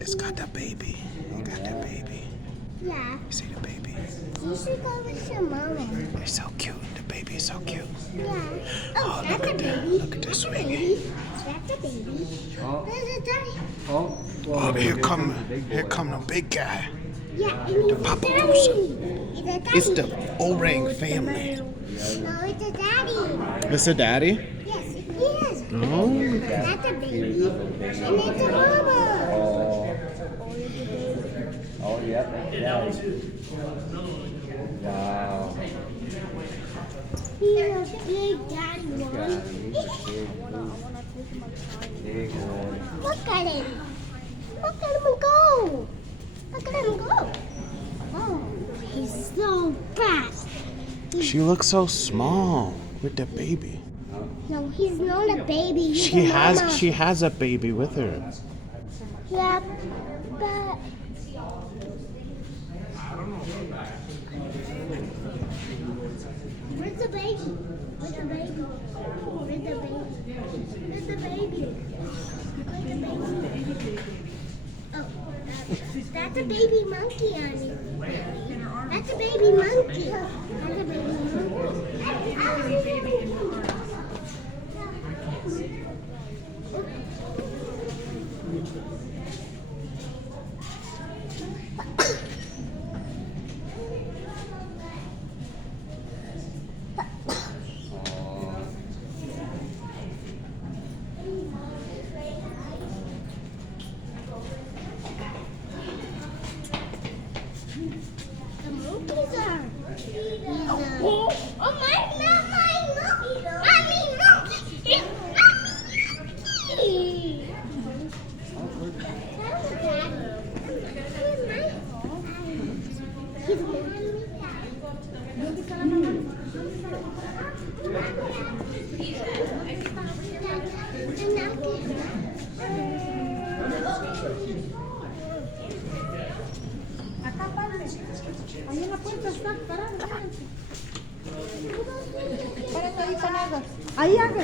It's got the baby. You got the baby. Yeah. You see the baby? You should go with your mama. They're so cute. The baby is so cute. Yeah. Oh, that's look at a that. baby. Look at this That's a swinging. baby. That's a baby. Oh. There's a daddy. Oh, Oh, here come the the big guy. Yeah, and he's Papa a daddy. It's a daddy. It's the Orang family. No, it's a daddy. It's a daddy? Yes, it is. Oh. That's a baby. And it's a mama. Oh, yep, that's daddy. Wow. He's a big daddy one. Big boy. Look at him. Look at him go. Look at him go. Oh, he's so fast. She looks so small with the baby. No, he's not a baby. He's She a mama. has a baby with her. Yeah, but where's the baby? Where's the baby? Where's the baby? Where's the baby? Where's the baby? Oh, that's a baby monkey on it. That's a baby monkey. That's a baby monkey. The monkeys are. Oh, not my monkey. Mommy monkey. It's mommy. Ahí en la puerta está, parado. Párate ahí, parado. Ahí haga.